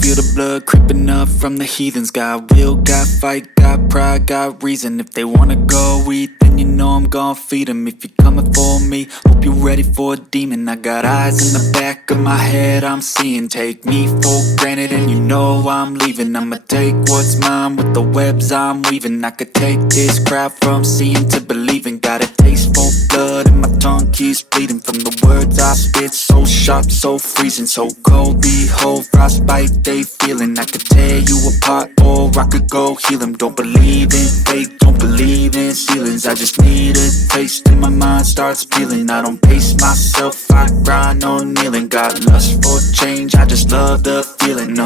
feel the blood creeping up from the heathens. Got will, got fight, got pride, got reason. If they wanna go eat, then you know I'm gon' feed them. If you're coming for me, hope you're ready for a demon. I got eyes in the back of my head, I'm seeing. Take me for granted and you know I'm leaving. I'ma take what's mine with the webs I'm weaving. I could take this crowd from seeing to believing. Got a taste for blood and my tongue keeps bleeding from the words I spit. So sharp, so freezing, so cold. Behold, frostbite they feeling. I could tear you apart or I could go heal them. Don't believe in fate, don't believe in ceilings. I just need a taste and my mind starts peeling. I don't pace myself, I grind on kneeling. Got lust for change, I just love the feeling.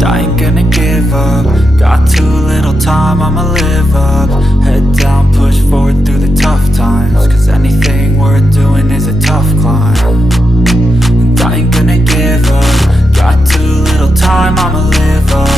I ain't gonna give up. Got too little time, I'ma live up. Head down, push forward through the tough times. Cause anything worth doing is a tough climb. And I ain't gonna give up. Got too little time, I'ma live up.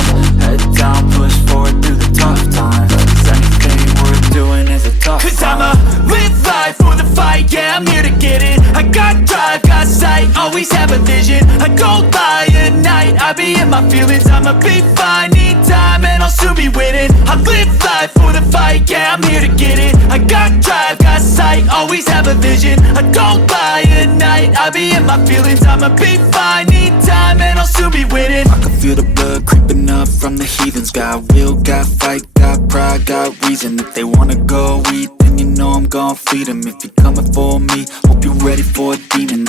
Head down, push forward through the tough times. Cause anything worth doing is a tough climb. Cause I'ma live life for the fight, yeah, I'm here to get it. I got drive, got sight, always have a vision. I don't lie at night, I be in my feelings. I'ma be fine, need time and I'll soon be winning. I live life for the fight, yeah, I'm here to get it. I got drive, got sight, always have a vision. I don't lie at night, I be in my feelings. I'ma be fine, need time and I'll soon be winning. I can feel the blood creeping up from the heathens. Got will, got fight, got pride, got reason. If they wanna go eat, then you know I'm gon' feed them. If you're coming for me, hope you're ready for a demon.